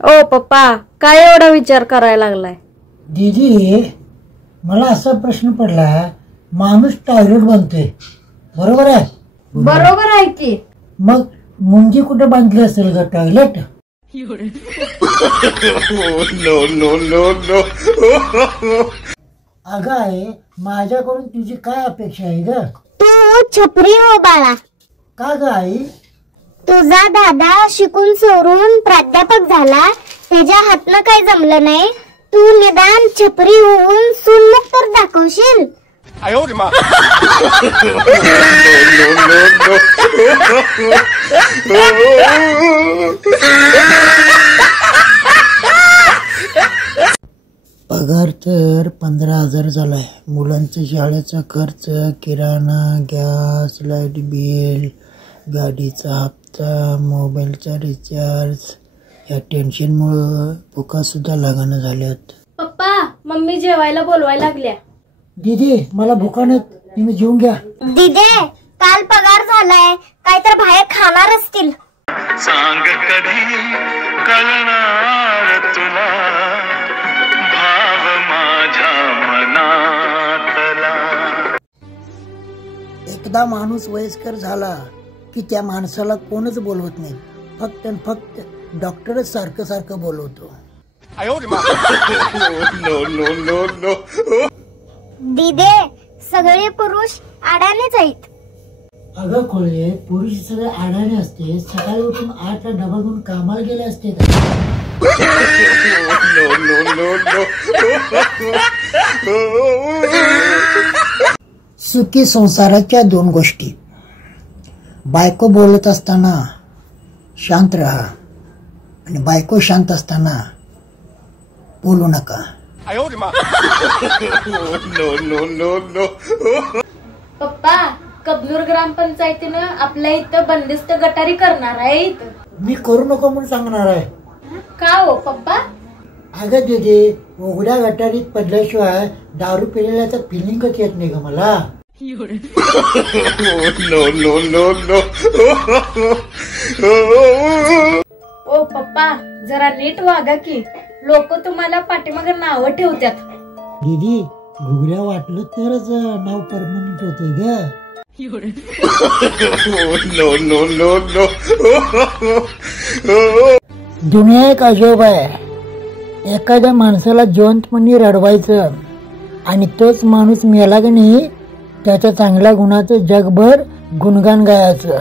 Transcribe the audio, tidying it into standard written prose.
ओ पप्पा, काय एवढा विचार करायला लागलाय? दीदी, मला असा प्रश्न पडला, माणूस टॉयलेट बनतोय, बरोबर आहे? बरोबर आहे की. मग मुंगी कुठे बांधली असेल ग टॉयलेट? अगं आहे, माझ्याकडून तुझी काय अपेक्षा आहे ग? तू छपरी हो बाळा. का ग आई? तुझा दादा शिकून सोडून प्राध्यापक झाला, त्याच्या हातनं काही जमलं नाही. तू निदान छपरी होऊन सूनमुख तर दाखवशील. पगार तर 15,000 झालाय. मुलांचं शाळेचा खर्च, किराणा, गॅस, लाईट बिल, गाडीचा हप्ता, मोबाईलचा रिचार्ज. या टेन्शनमुळं भुका सुद्धा लागणं झाल्यात. पप्पा, मम्मी जेवायला बोलवायला लागल्या. दीदी, मला भुका नाहीत, तुम्ही जेवून घ्या. दिदे, काल पगार झालाय, काय तर बाहेर खाणार असतील. सांग कधी कळणार तुला भाव माझ्या मनातला. एकदा माणूस वयस्कर झाला की त्या माणसाला कोणच बोलवत नाही, फक्त आणि फक्त डॉक्टरच सारखं सारखं बोलवतो. दिदे, सगळे पुरुष अडाणीच आहेत. अगं खोळे, पुरुष सगळे आडाणे असते. सकाळी उठून 8ला डबा घेऊन कामाला गेले असते का? सुखी संसाराच्या 2 गोष्टी. बायको बोलत असताना शांत राहा आणि बायको शांत असताना बोलू नका. पप्पा, कबनूर ग्रामपंचायतीनं आपल्या इथं बंदिस्त गटारी करणार आहे. मी करू नको म्हणून सांगणार आहे. का हो पप्पा? अगं दीदी, उघड्या गटारीत पडल्याशिवाय दारू पिलेल्याचं फिलिंगच येत नाही ग मला. ओ पप्पा, जरा नीट वागा की. लोक तुम्हाला पाठीमागे नावं ठेवतात. दीदी, घुगऱ्या वाटलं तरच नाव परमनंट होते ग. दुनिया एक अजोब आहे. एखाद्या माणसाला जिवंतपणी रडवायचं आणि तोच माणूस मेला की नाही, त्याच्या चांगल्या गुणाचं जगभर गुणगान गायचं.